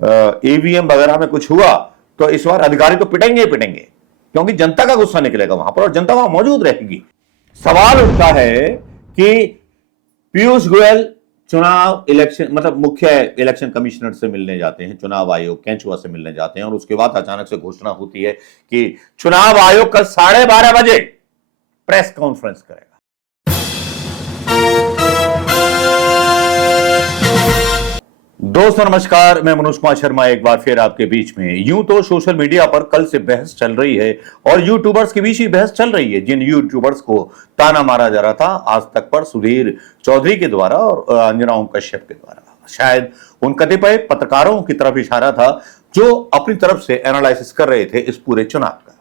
EVM वगैरह में कुछ हुआ तो इस बार अधिकारी तो पिटेंगे ही पिटेंगे, क्योंकि जनता का गुस्सा निकलेगा वहां पर और जनता वहां मौजूद रहेगी। सवाल उठता है कि पीयूष गोयल चुनाव इलेक्शन मतलब मुख्य इलेक्शन कमिश्नर से मिलने जाते हैं, चुनाव आयोग केंचुआ से मिलने जाते हैं और उसके बाद अचानक से घोषणा होती है कि चुनाव आयोग कल 12:30 बजे प्रेस कॉन्फ्रेंस करेगा। दोस्तों नमस्कार, मैं मनोज कुमार शर्मा एक बार फिर आपके बीच में। यूं तो सोशल मीडिया पर कल से बहस चल रही है और यूट्यूबर्स के बीच ही बहस चल रही है। जिन यूट्यूबर्स को ताना मारा जा रहा था आज तक पर सुधीर चौधरी के द्वारा और अंजना ओम कश्यप के द्वारा, शायद उन कतिपय पत्रकारों की तरफ इशारा था जो अपनी तरफ से एनालिसिस कर रहे थे इस पूरे चुनाव का,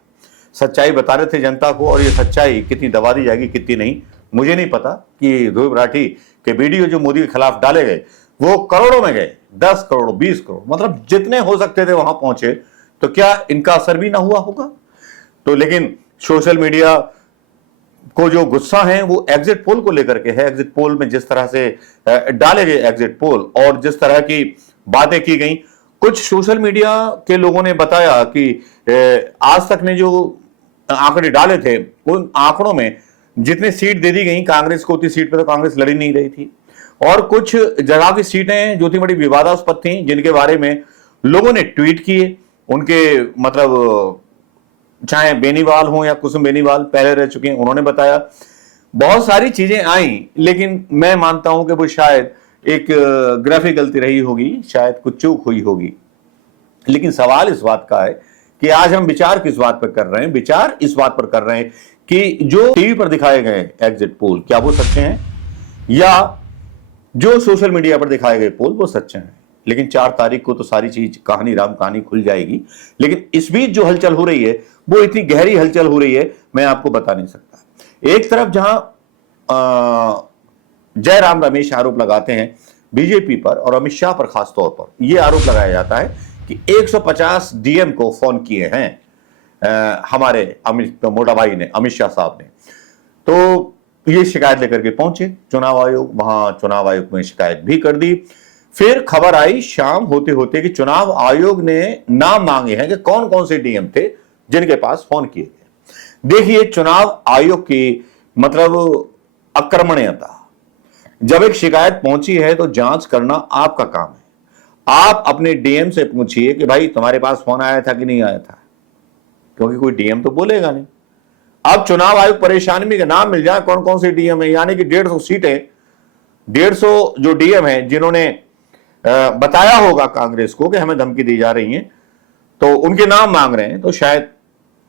सच्चाई बता रहे थे जनता को। और ये सच्चाई कितनी दबा दी जाएगी कितनी नहीं मुझे नहीं पता कि ध्रुव राठी के वीडियो जो मोदी के खिलाफ डाले गए वो करोड़ों में गए, 10 करोड़ 20 करोड़ मतलब जितने हो सकते थे वहां पहुंचे, तो क्या इनका असर भी ना हुआ होगा? तो लेकिन सोशल मीडिया को जो गुस्सा है वो एग्जिट पोल को लेकर के है। एग्जिट पोल में जिस तरह से डाले गए एग्जिट पोल और जिस तरह की बातें की गई, कुछ सोशल मीडिया के लोगों ने बताया कि आज तक ने जो आंकड़े डाले थे उन आंकड़ों में जितनी सीट दे दी गई कांग्रेस को, उतनी सीट पर तो कांग्रेस लड़ी नहीं रही थी। और कुछ जगह की सीटें जो थी बड़ी विवादास्पद थी, जिनके बारे में लोगों ने ट्वीट किए। उनके मतलब चाहे बेनीवाल हो या कुसुम बेनीवाल पहले रह चुके हैं, उन्होंने बताया बहुत सारी चीजें आई, लेकिन मैं मानता हूं कि वो शायद एक ग्राफिक गलती रही होगी, शायद कुछ चूक हुई होगी। लेकिन सवाल इस बात का है कि आज हम विचार किस बात पर कर रहे हैं? विचार इस बात पर कर रहे हैं कि जो टीवी पर दिखाए गए एग्जिट पोल क्या वो सच्चे हैं या जो सोशल मीडिया पर दिखाए गए पोल वो सच्चे हैं। लेकिन 4 तारीख को तो सारी चीज कहानी राम कहानी खुल जाएगी। लेकिन इस बीच जो हलचल हो रही है वो इतनी गहरी हलचल हो रही है मैं आपको बता नहीं सकता। एक तरफ जहां जयराम रमेश आरोप लगाते हैं बीजेपी पर और अमित शाह पर, खास तौर पर यह आरोप लगाया जाता है कि 150 डीएम को फोन किए हैं हमारे मोटा भाई ने, अमित शाह साहब ने। तो ये शिकायत लेकर के पहुंचे चुनाव आयोग, वहां चुनाव आयोग में शिकायत भी कर दी। फिर खबर आई शाम होते होते कि चुनाव आयोग ने नाम मांगे हैं कि कौन कौन से डीएम थे जिनके पास फोन किए गए। देखिए चुनाव आयोग की मतलब अक्रमण्यता, जब एक शिकायत पहुंची है तो जांच करना आपका काम है। आप अपने डीएम से पूछिए कि भाई तुम्हारे पास फोन आया था कि नहीं आया था, क्योंकि कोई डीएम तो बोलेगा नहीं। अब चुनाव आयोग परेशानी में नाम मिल जाए कौन कौन से डीएम है, यानी कि 150 सीटें, 150 जो डीएम है जिन्होंने बताया होगा कांग्रेस को कि हमें धमकी दी जा रही है, तो उनके नाम मांग रहे हैं, तो शायद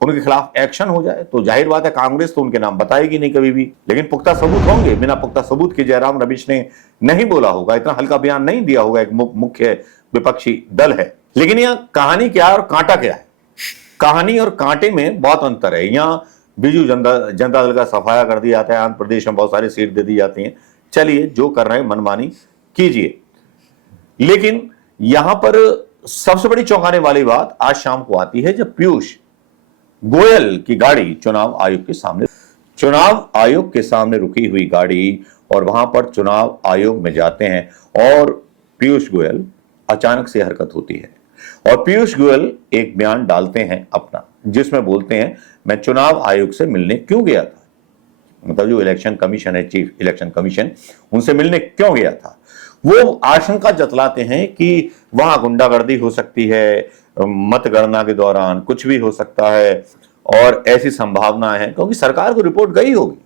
उनके खिलाफ एक्शन हो जाए। तो जाहिर बात है कांग्रेस तो उनके नाम बताएगी नहीं कभी भी, लेकिन पुख्ता सबूत होंगे। बिना पुख्ता सबूत के जयराम रमेश ने नहीं बोला होगा, इतना हल्का बयान नहीं दिया होगा। एक मुख्य विपक्षी दल है। लेकिन यहां कहानी क्या है और कांटा क्या है? कहानी और कांटे में बहुत अंतर है। यहां बीजू जनता दल का सफाया कर दिया जाता है, आंध्र प्रदेश में बहुत सारी सीट दे दी जाती हैं। चलिए जो कर रहे हैं मनमानी कीजिए। लेकिन यहां पर सबसे बड़ी चौंकाने वाली बात आज शाम को आती है जब पीयूष गोयल की गाड़ी चुनाव आयोग के सामने रुकी हुई गाड़ी, और वहां पर चुनाव आयोग में जाते हैं और पीयूष गोयल अचानक से हरकत होती है और पीयूष गोयल एक बयान डालते हैं अपना, जिसमें बोलते हैं मैं चुनाव आयोग से मिलने क्यों गया था। मतलब जो इलेक्शन कमीशन है, चीफ इलेक्शन कमीशन, उनसे मिलने क्यों गया था। वो आशंका जतलाते हैं कि वहां गुंडागर्दी हो सकती है, मतगणना के दौरान कुछ भी हो सकता है और ऐसी संभावना है क्योंकि सरकार को रिपोर्ट गई होगी।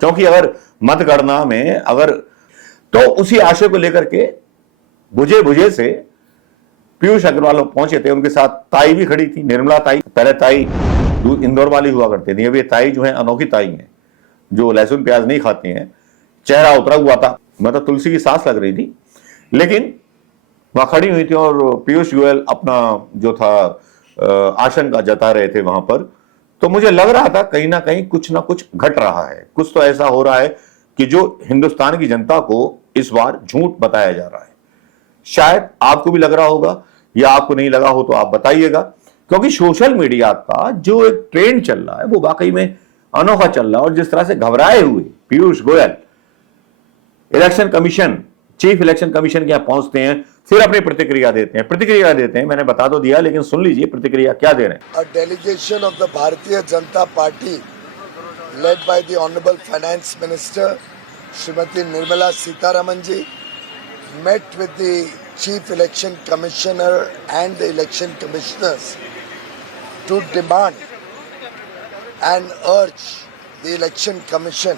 क्योंकि अगर मतगणना में अगर तो उसी आशय को लेकर के बुझे से पीयूष अग्रवाल पहुंचे थे। उनके साथ ताई भी खड़ी थी, निर्मला ताई। पहले ताई इंदौर वाली हुआ करती थी, अभी ताई जो है अनोखी ताई है जो लहसुन प्याज नहीं खाती हैं। चेहरा उतरा हुआ था, मतलब तुलसी की सांस लग रही थी, लेकिन वहां खड़ी हुई थी और पीयूष गोयल अपना जो था आशंका जता रहे थे वहां पर। तो मुझे लग रहा था कहीं ना कहीं कुछ ना कुछ घट रहा है, कुछ तो ऐसा हो रहा है कि जो हिंदुस्तान की जनता को इस बार झूठ बताया जा रहा है। शायद आपको भी लग रहा होगा या आपको नहीं लगा हो तो आप बताइएगा, क्योंकि सोशल मीडिया का जो एक ट्रेंड चल रहा है वो वाकई में अनोखा चल रहा है। और जिस तरह से घबराए हुए Piyush Goyal election commission, chief election commission के यहां पहुंचते हैं, फिर अपनी प्रतिक्रिया देते हैं। मैंने बता तो दिया, लेकिन सुन लीजिए प्रतिक्रिया क्या दे रहे हैं। A delegation of the Bharatiya Janata Party led by the Honorable Finance Minister Srimati Nirmala Sitharaman ji met with the Chief Election Commissioner and the Election Commissioners to demand and urge the Election Commission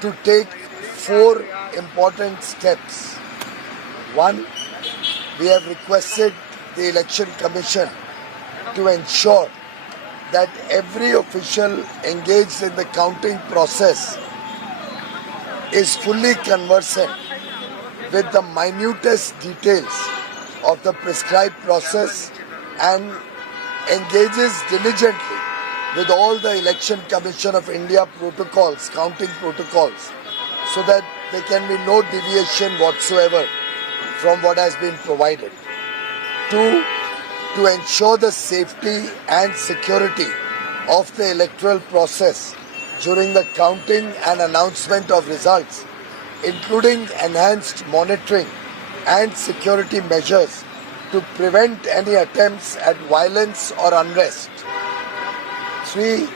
to take 4 important steps. One, we have requested the Election Commission to ensure that every official engaged in the counting process is fully conversant with the minutest details of the prescribed process and engages diligently with all the Election Commission of India protocols, counting protocols, so that there can be no deviation whatsoever from what has been provided. 2, to ensure the safety and security of the electoral process during the counting and announcement of results, including enhanced monitoring and security measures to prevent any attempts at violence or unrest. 3,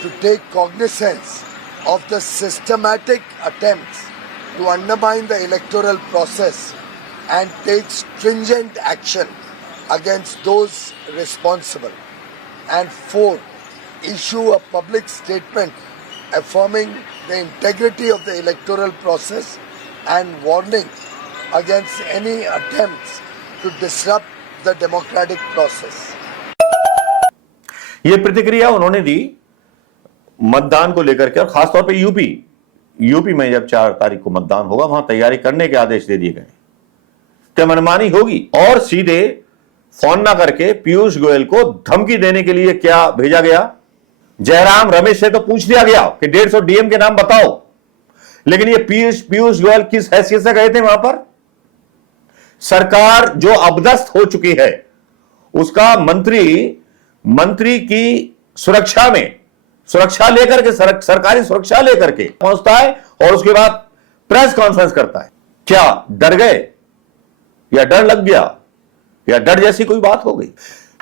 to take cognizance of the systematic attempts to undermine the electoral process and take stringent action against those responsible. And 4, issue a public statement affirming the integrity of the electoral process and warning against any attempts to disrupt the democratic process. ये प्रतिक्रिया उन्होंने दी मतदान को लेकर के, और खासतौर पे यूपी में जब 4 तारीख को मतदान होगा, वहां तैयारी करने के आदेश दे दिए गए। क्या मनमानी होगी? और सीधे फोन ना करके पीयूष गोयल को धमकी देने के लिए क्या भेजा गया? जयराम रमेश से तो पूछ लिया गया कि 150 डीएम के नाम बताओ, लेकिन ये पीयूष गोयल किस हैसियत से गए थे वहां पर? सरकार जो अबदस्त हो चुकी है, उसका मंत्री की सुरक्षा लेकर के, सरकारी सुरक्षा लेकर के पहुंचता है और उसके बाद प्रेस कॉन्फ्रेंस करता है। क्या डर गए या डर लग गया या डर जैसी कोई बात हो गई?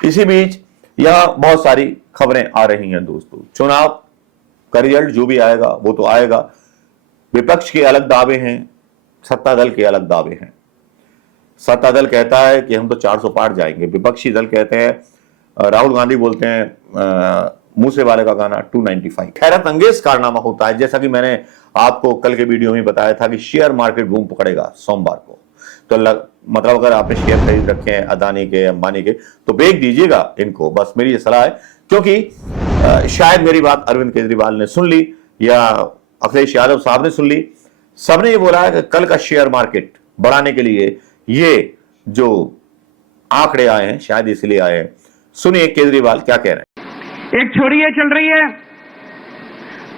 इसी बीच यहां बहुत सारी खबरें आ रही हैं दोस्तों। चुनाव का रिजल्ट जो भी आएगा वो तो आएगा। विपक्ष के अलग दावे हैं, सत्ता दल के अलग दावे हैं। सत्ता दल कहता है कि हम तो 400 पार जाएंगे, विपक्षी दल कहते हैं, राहुल गांधी बोलते हैं मूसे वाले का गाना 295। हैरत अंगेज कारनामा होता है, जैसा कि मैंने आपको कल के वीडियो में बताया था कि शेयर मार्केट बूम पकड़ेगा सोमवार को। तो मतलब अगर आपने शेयर खरीद रखे हैं अदानी के, अंबानी के, तो बेच दीजिएगा इनको, बस मेरी ये सलाह है। क्योंकि शायद मेरी बात अरविंद केजरीवाल ने सुन ली या अखिलेश यादव साहब ने सुन ली। सबने ये बोला है कि कल का शेयर मार्केट बढ़ाने के लिए ये जो आंकड़े आए हैं शायद इसलिए आए हैं। सुनिए केजरीवाल क्या कह रहे हैं। एक छोरी ये चल रही है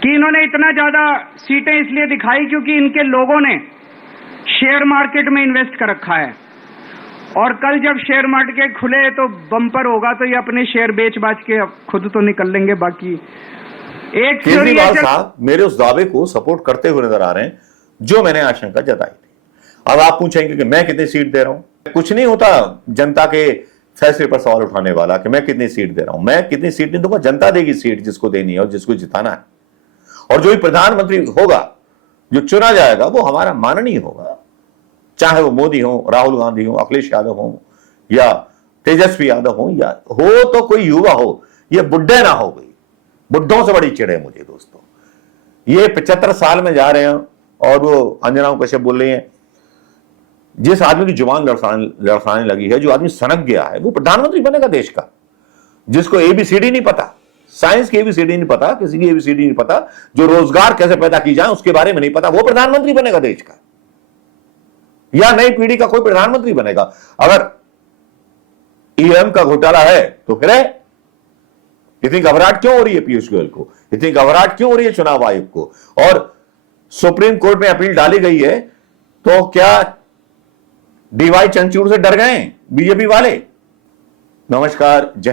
कि इन्होंने इतना ज्यादा सीटें इसलिए दिखाई क्योंकि इनके लोगों ने शेयर मार्केट में इन्वेस्ट कर रखा है, और कल जब शेयर मार्केट खुले तो बम्पर होगा, तो ये अपने शेयर बेच बाच के खुद तो निकल लेंगे। बाकी एक केजरीवाल साहब मेरे उस दावे को सपोर्ट करते हुए नजर आ रहे हैं जो मैंने आशंका जताई थी। अब आप पूछेंगे कि मैं कितनी सीट दे रहा हूं। कुछ नहीं होता जनता के फैसले पर सवाल उठाने वाला कि मैं कितनी सीट दे रहा हूं। मैं कितनी सीट नहीं दूंगा, जनता देगी सीट जिसको देनी है और जिसको जिताना है। और जो भी प्रधानमंत्री होगा, जो चुना जाएगा, वो हमारा माननीय होगा, चाहे वो मोदी हो, राहुल गांधी हो, अखिलेश यादव हो या तेजस्वी यादव हो, या हो तो कोई युवा हो, ये बुढ़े ना हो गई। बुढ़ों से बड़ी चिड़ है मुझे दोस्तों। ये 75 साल में जा रहे हैं और वो अंजना कश्यप बोल रही हैं, जिस आदमी की जुबान लड़खड़ाने लगी है, जो आदमी सनक गया है, वो प्रधानमंत्री बनेगा देश का। जिसको एबीसीडी नहीं पता, साइंस की एबीसीडी नहीं पता, किसी की एबीसीडी नहीं पता, जो रोजगार कैसे पैदा की जाए उसके बारे में नहीं पता, वो प्रधानमंत्री बनेगा देश का, या नई पीढ़ी का कोई प्रधानमंत्री बनेगा। अगर ईवीएम का घोटाला है तो फिर इतनी घबराहट क्यों हो रही है पीयूष गोयल को? इतनी घबराहट क्यों हो रही है चुनाव आयोग को? और सुप्रीम कोर्ट में अपील डाली गई है, तो क्या डीवाई चंद्रचूड़ से डर गए बीजेपी वाले? नमस्कार, जय